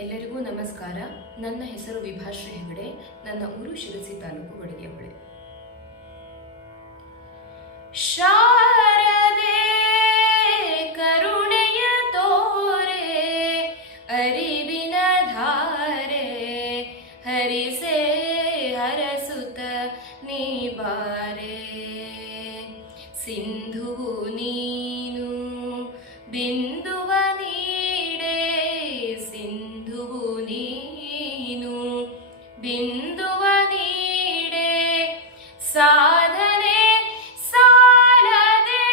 ಎಲ್ಲರಿಗೂ ನಮಸ್ಕಾರ ನನ್ನ ಹೆಸರು ವಿಭಾಶ್ರೀ ಹೆಗಡೆ ನನ್ನ ಊರು ಶಿರಸಿ ತಾಲೂಕು ಹೊಳೆ ಶಾರದೆ ಕರುಣೆಯ ತೋರೆ ಅರಿವಿನ ಧಾರೆ ಹರಿಸೆ ಹರಸುತ ನೀ ಬಾರೆ ಸಿಂಧೂ ನೀನು ಬಿಂದು ബിന്ദുവ നീടെ സാധനെ സാരദേ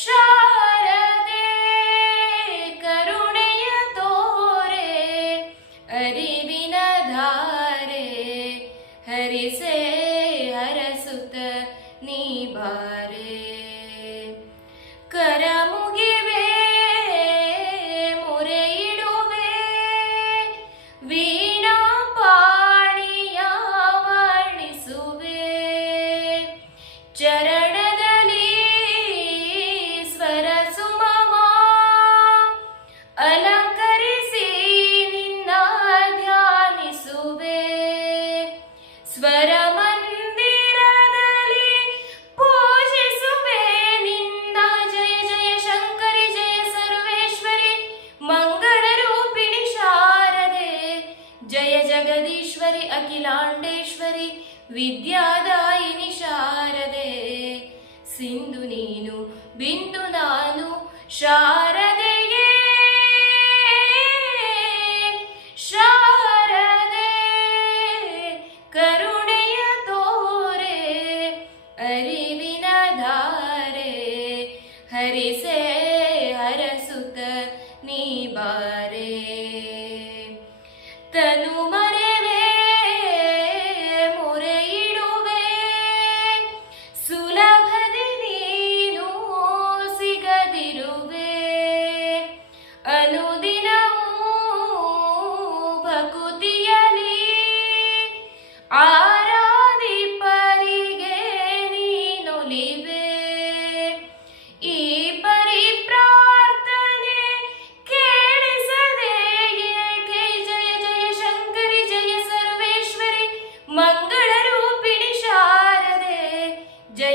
ശാരദേ കരുണയ തോരെ അറിവിന ധാരെ ഹരിസേ ഹരസുത നീ ബാരേ ಚರಣದಲ್ಲಿ ಸ್ವರ ಸುಮವ ಅಲಂಕರಿಸಿ ನಿನ್ನ ಧ್ಯಾನಿಸುವೆ ಸ್ವರ ಮಂದಿರದಲ್ಲಿ ಪೂಜಿಸುವೆ ನಿನ್ನ ಜಯ ಜಯ ಶಂಕರಿ ಜಯ ಸರ್ವೇಶ್ವರಿ ಮಂಗಳ ರೂಪಿಣಿ ಶಾರದೆ ಜಯ ಜಗದೀಶ್ವರಿ ಅಖಿಲಾಂಡೇಶ್ವರಿ ವಿದ್ಯಾದಾಯಿನಿ ಶಾರದೆ ಸಿಂಧು ನೀನು ಬಿಂದು ನಾನು ಶಾ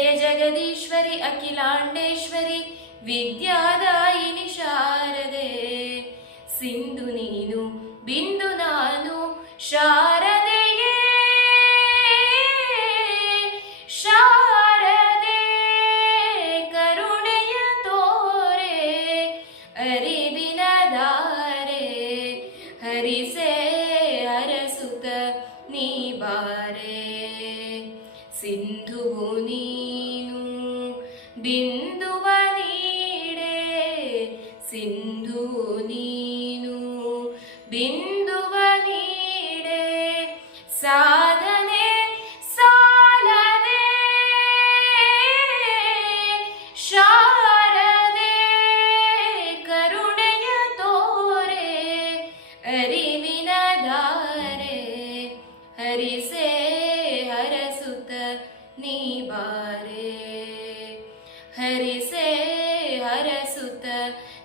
ജയ ജഗദീശ്വരി അഖിലാണ്ടേശ്വരി ವಿದ್ಯಾದಾಯಿನಿ ಶಾರದೆ ಸಿಂಧು ನೀನು ಬಿಂದು ನಾನು ಶಾರದೆಯೇ ಶಾರದೆ ಕರುಣೆಯ ತೋರೆ ಅರಿವಿನ ಧಾರೆ ಹರಿಸೆ ಬಿಂದುವ ನೀಡೆ ಸಿಂಧು ನೀನು ಬಿಂದುವ ನೀಡೆ ಸಾಧನೆ ಸಾಲದೆ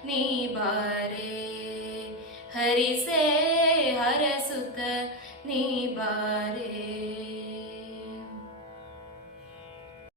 निबारे हरि से हर सुत निबारे